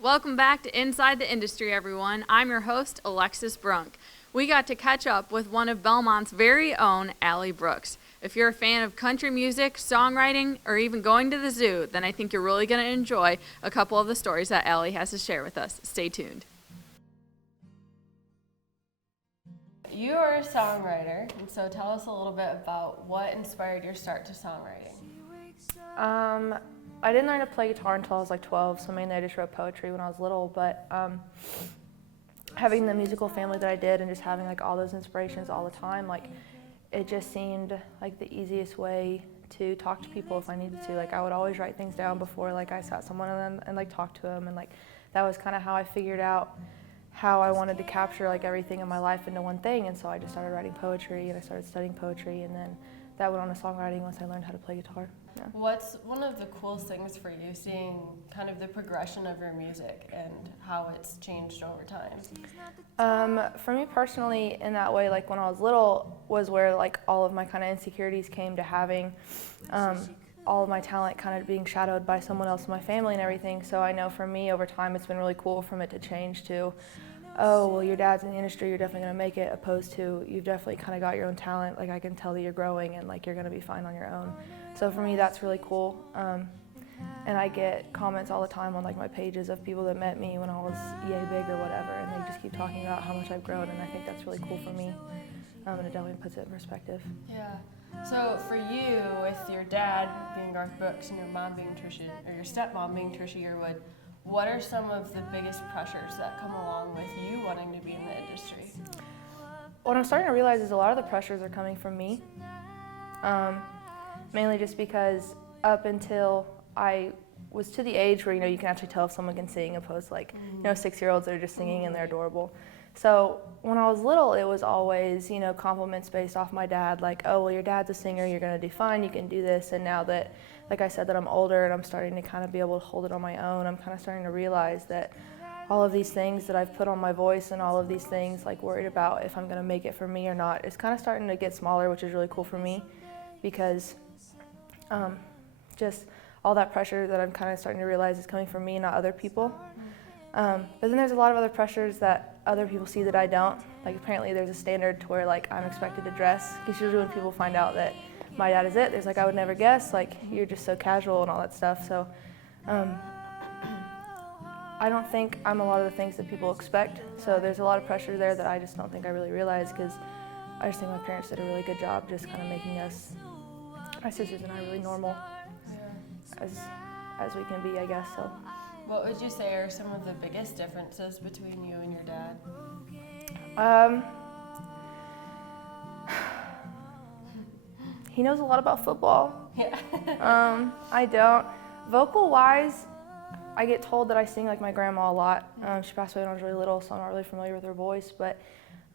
Welcome back to Inside the Industry, everyone. I'm your host, Alexis Brunk. We got to catch up with one of Belmont's very own, Allie Brooks. If you're a fan of country music, songwriting, or even going to the zoo, then I think you're really going to enjoy a couple of the stories that Allie has to share with us. Stay tuned. You are a songwriter, and so tell us a little bit about what inspired your start to songwriting. I didn't learn to play guitar until I was like 12, so mainly I just wrote poetry when I was little, but having the musical family that I did and just having like all those inspirations all the time, like it just seemed like the easiest way to talk to people if I needed to. Like I would always write things down before like I sat someone and like talked to them, and like that was kind of how I figured out how I wanted to capture like everything in my life into one thing. And so I just started writing poetry and I started studying poetry, and then that went on to songwriting once I learned how to play guitar. Yeah. What's one of the coolest things for you, seeing kind of the progression of your music and how it's changed over time? For me personally, in that way, like when I was little was where like all of my kind of insecurities came to having all of my talent kind of being shadowed by someone else in my family and everything. So I know for me over time it's been really cool from it to change to, oh, well, your dad's in the industry, you're definitely going to make it, opposed to you've definitely kind of got your own talent. Like I can tell that you're growing and like you're going to be fine on your own. So for me, that's really cool. And I get comments all the time on like my pages of people that met me when I was yay big or whatever, and they just keep talking about how much I've grown, and I think that's really cool for me. And it definitely puts it in perspective. Yeah. So for you, with your dad being Garth Brooks and your mom being Trisha, or your stepmom being Trisha Yearwood, what are some of the biggest pressures that come along with you wanting to be in the industry? What I'm starting to realize is a lot of the pressures are coming from me. Mainly just because up until I was to the age where, you can actually tell if someone can sing, opposed to like, 6-year-olds that are just singing and they're adorable. So when I was little, it was always, compliments based off my dad, like, oh, well, your dad's a singer, you're gonna do fine, you can do this. And now that, like I said, that I'm older and I'm starting to kind of be able to hold it on my own, I'm kind of starting to realize that all of these things that I've put on my voice and all of these things, like worried about if I'm gonna make it for me or not, is kind of starting to get smaller, which is really cool for me, because just all that pressure that I'm kind of starting to realize is coming from me, not other people. But then there's a lot of other pressures that other people see that I don't. Like apparently there's a standard to where like I'm expected to dress, because usually when people find out that my dad is it, there's like, I would never guess, like you're just so casual and all that stuff. So I don't think I'm a lot of the things that people expect. So there's a lot of pressure there that I just don't think I really realize, because I just think my parents did a really good job just kind of making us, my sisters and I, really normal as we can be, I guess. So. What would you say are some of the biggest differences between you and your dad? He knows a lot about football. Yeah. I don't. Vocal-wise, I get told that I sing like my grandma a lot. She passed away when I was really little, so I'm not really familiar with her voice, but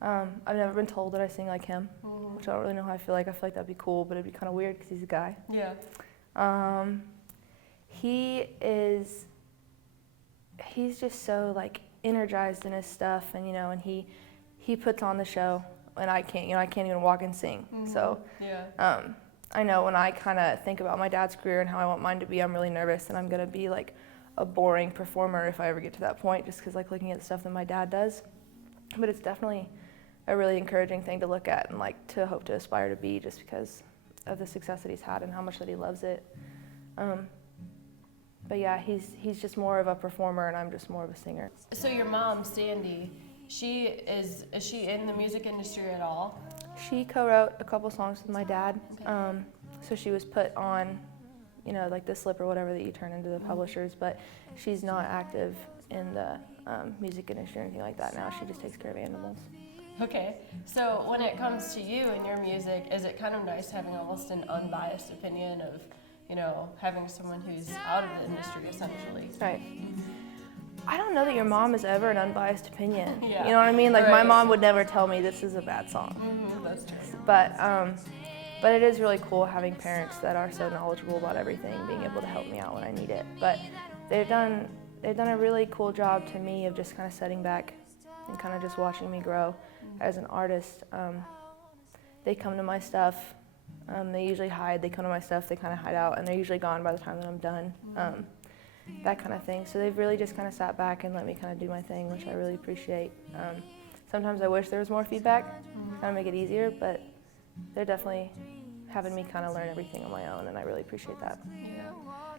I've never been told that I sing like him, which I don't really know how I feel like. I feel like that'd be cool, but it'd be kind of weird because he's a guy. Yeah. He's just so like energized in his stuff, and and he puts on the show, and I can't even walk and sing. So yeah. I know when I kind of think about my dad's career and how I want mine to be, I'm really nervous and I'm gonna be like a boring performer if I ever get to that point, just because like looking at the stuff that my dad does. But it's definitely a really encouraging thing to look at and like to hope to aspire to be, just because of the success that he's had and how much that he loves it. But yeah, he's just more of a performer and I'm just more of a singer. So your mom, Sandy, is she in the music industry at all? She co-wrote a couple songs with my dad. Okay. So she was put on, like the slip or whatever that you turn into the publishers, but she's not active in the music industry or anything like that now. She just takes care of animals. Okay, so when it comes to you and your music, is it kind of nice having almost an unbiased opinion of, having someone who's out of the industry essentially? Right. I don't know that your mom is ever an unbiased opinion. Yeah. You know what I mean? Like Right. my mom would never tell me this is a bad song. That's true. But it is really cool having parents that are so knowledgeable about everything, being able to help me out when I need it. But they've done a really cool job to me of just kind of sitting back and kind of just watching me grow as an artist. They come to my stuff. They usually hide. They come to my stuff. They kind of hide out, and they're usually gone by the time that I'm done. that kind of thing. So they've really just kind of sat back and let me kind of do my thing, which I really appreciate. Sometimes I wish there was more feedback, kind of make it easier, but they're definitely having me kind of learn everything on my own, and I really appreciate that. Yeah.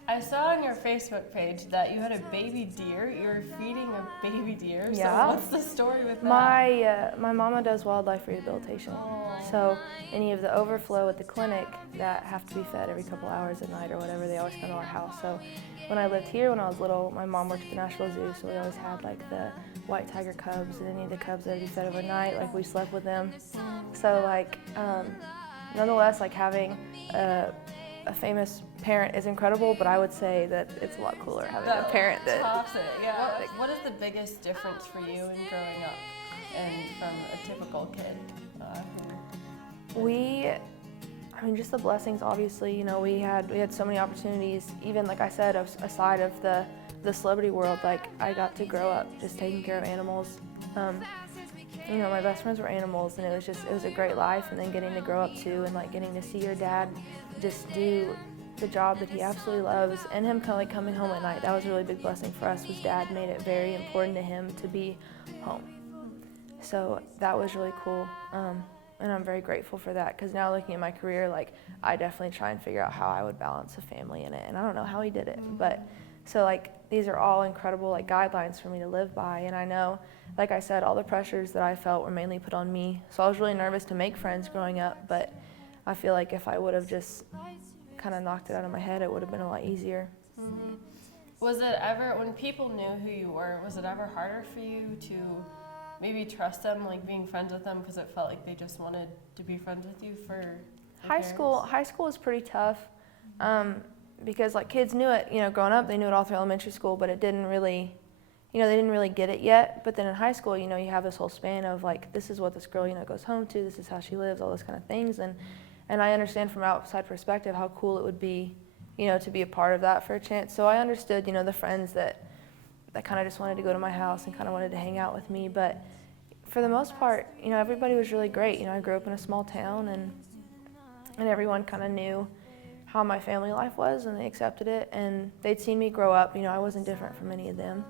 I saw on your Facebook page that you had a baby deer. You were feeding a baby deer. Yeah. So what's the story with that? My mama does wildlife rehabilitation. So any of the overflow at the clinic that have to be fed every couple hours at night or whatever, they always come to our house. So when I lived here when I was little, my mom worked at the National Zoo, so we always had like the white tiger cubs and any of the cubs that would be fed overnight, like we slept with them. So like, nonetheless, like having a famous parent is incredible, but I would say that it's a lot cooler having a parent that tops it. Yeah. What is the biggest difference for you in growing up and from a typical kid? Just the blessings, obviously. You know, we had so many opportunities, even like I said, aside of the celebrity world, like I got to grow up just taking care of animals. You know, my best friends were animals, and it was a great life, and then getting to grow up too, and like getting to see your dad just do the job that he absolutely loves, and him kind of like coming home at night. That was a really big blessing for us, was Dad made it very important to him to be home. So that was really cool, and I'm very grateful for that, because now looking at my career, like I definitely try and figure out how I would balance a family in it, and I don't know how he did it, but so like these are all incredible like guidelines for me to live by, and I know, like I said, all the pressures that I felt were mainly put on me, so I was really nervous to make friends growing up, but I feel like if I would have just kind of knocked it out of my head, it would have been a lot easier. Mm-hmm. Was it ever, when people knew who you were, was it ever harder for you to maybe trust them, like being friends with them, because it felt like they just wanted to be friends with you for High school was pretty tough, because like kids knew it, you know, growing up, they knew it all through elementary school, but it didn't really, you know, they didn't really get it yet. But then in high school, you know, you have this whole span of like, this is what this girl, you know, goes home to, this is how she lives, all those kind of things. And I understand from outside perspective how cool it would be, you know, to be a part of that for a chance. So I understood, you know, the friends that kind of just wanted to go to my house and kind of wanted to hang out with me. But for the most part, you know, everybody was really great. You know, I grew up in a small town, and everyone kind of knew how my family life was, and they accepted it, and they'd seen me grow up. You know, I wasn't different from any of them.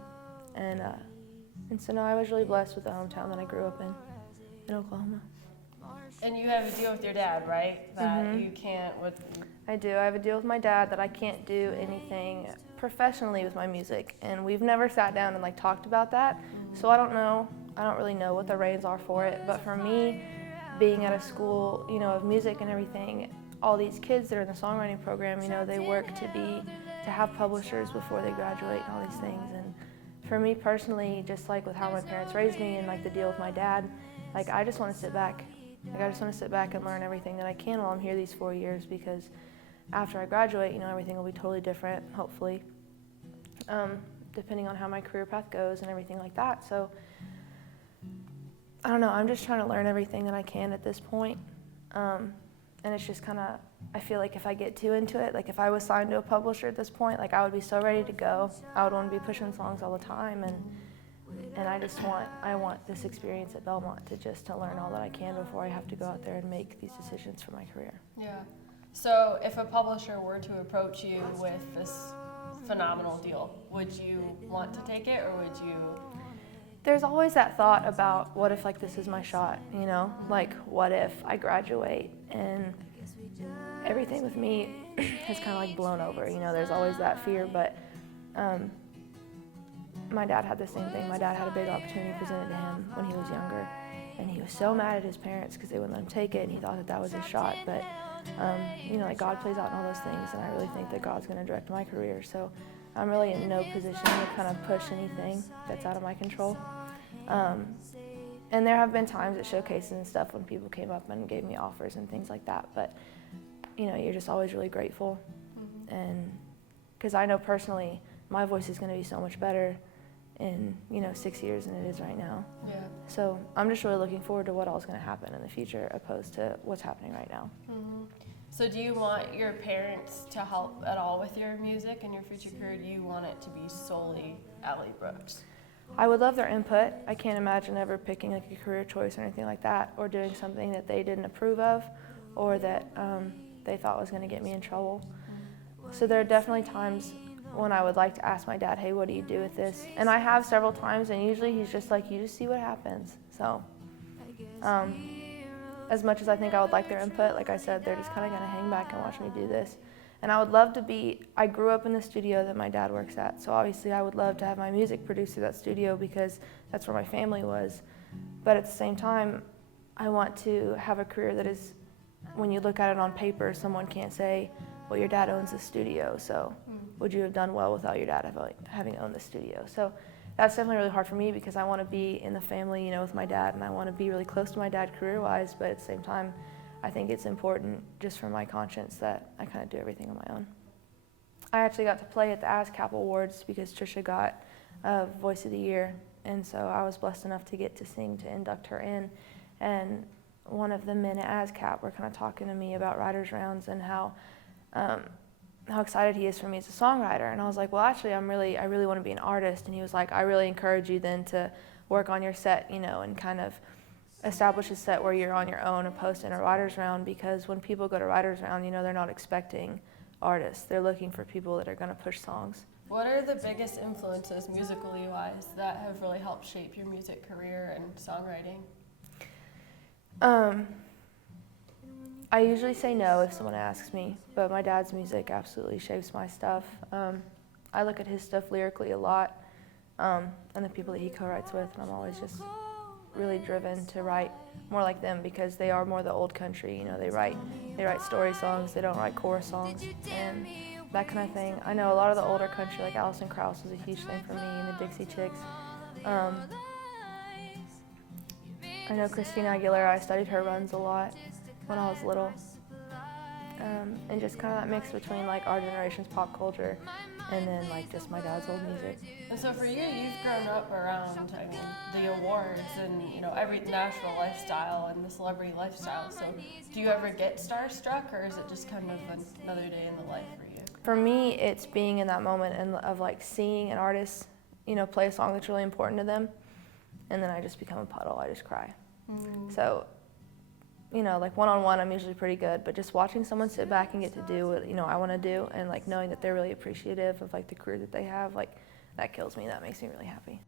And so now I was really blessed with the hometown that I grew up in Oklahoma. And you have a deal with your dad, right? That you can't I do. I have a deal with my dad that I can't do anything professionally with my music, and we've never sat down and like talked about that. So I don't really know what the reins are for it. But for me, being at a school, you know, of music and everything, all these kids that are in the songwriting program, you know, they work to have publishers before they graduate and all these things. And for me personally, just like with how my parents raised me and like the deal with my dad, like I just want to sit back. Like I just want to sit back and learn everything that I can while I'm here these 4 years, because after I graduate, you know, everything will be totally different, hopefully, depending on how my career path goes and everything like that. So I don't know, I'm just trying to learn everything that I can at this point. And it's just kind of, I feel like if I get too into it, like if I was signed to a publisher at this point, like I would be so ready to go. I would want to be pushing songs all the time, and I want this experience at Belmont to learn all that I can before I have to go out there and make these decisions for my career. Yeah. So if a publisher were to approach you with this phenomenal deal, would you want to take it, or would you? There's always that thought about, what if like this is my shot, you know? Like what if I graduate and everything with me has kind of like blown over, you know? There's always that fear, but my dad had the same thing. My dad had a big opportunity presented to him when he was younger, and he was so mad at his parents because they wouldn't let him take it, and he thought that was his shot. But you know, like God plays out in all those things, and I really think that God's going to direct my career. So I'm really in no position to kind of push anything that's out of my control. And there have been times at showcases and stuff when people came up and gave me offers and things like that. But you know, you're just always really grateful, and because I know personally my voice is going to be so much better in, you know, 6 years than it is right now. Yeah. So I'm just really looking forward to what all is going to happen in the future opposed to what's happening right now. So do you want your parents to help at all with your music and your future career? Do you want it to be solely Allie Brooks? I would love their input. I can't imagine ever picking like a career choice or anything like that, or doing something that they didn't approve of, or that they thought was going to get me in trouble. So there are definitely times when I would like to ask my dad, hey, what do you do with this? And I have several times, and usually he's just like, you just see what happens. So as much as I think I would like their input, like I said, they're just kind of going to hang back and watch me do this. And I would love to be, I grew up in the studio that my dad works at, so obviously I would love to have my music produced through that studio because that's where my family was. But at the same time, I want to have a career that is, when you look at it on paper, someone can't say, well, your dad owns the studio, so would you have done well without your dad having owned the studio? So that's definitely really hard for me because I want to be in the family, you know, with my dad, and I want to be really close to my dad career-wise, but at the same time, I think it's important just for my conscience that I kind of do everything on my own. I actually got to play at the ASCAP Awards because Trisha got Voice of the Year, and so I was blessed enough to get to sing to induct her in. And one of the men at ASCAP were kind of talking to me about writers' rounds and how excited he is for me as a songwriter. And I was like, well, actually, I really want to be an artist. And he was like, I really encourage you then to work on your set, you know, and kind of establish a set where you're on your own opposed to in a writer's round, because when people go to writer's round, you know, they're not expecting artists. They're looking for people that are going to push songs. What are the biggest influences, musically wise, that have really helped shape your music career and songwriting? I usually say no if someone asks me, but my dad's music absolutely shapes my stuff. I look at his stuff lyrically a lot, and the people that he co-writes with, and I'm always just really driven to write more like them because they are more the old country. You know, they write story songs, they don't write chorus songs, and that kind of thing. I know a lot of the older country, like Alison Krauss, was a huge thing for me, and the Dixie Chicks. I know Christina Aguilera, I studied her runs a lot when I was little. And just kind of that mix between like our generation's pop culture and then like just my dad's old music. And so for you, you've grown up around, I mean, the awards and, you know, every Nashville lifestyle and the celebrity lifestyle. So do you ever get starstruck, or is it just kind of another day in the life for you? For me, it's being in that moment and of like seeing an artist, you know, play a song that's really important to them, and then I just become a puddle. I just cry. So, you know, like one-on-one, I'm usually pretty good, but just watching someone sit back and get to do what, you know, I want to do, and like knowing that they're really appreciative of like the career that they have, like that kills me. That makes me really happy.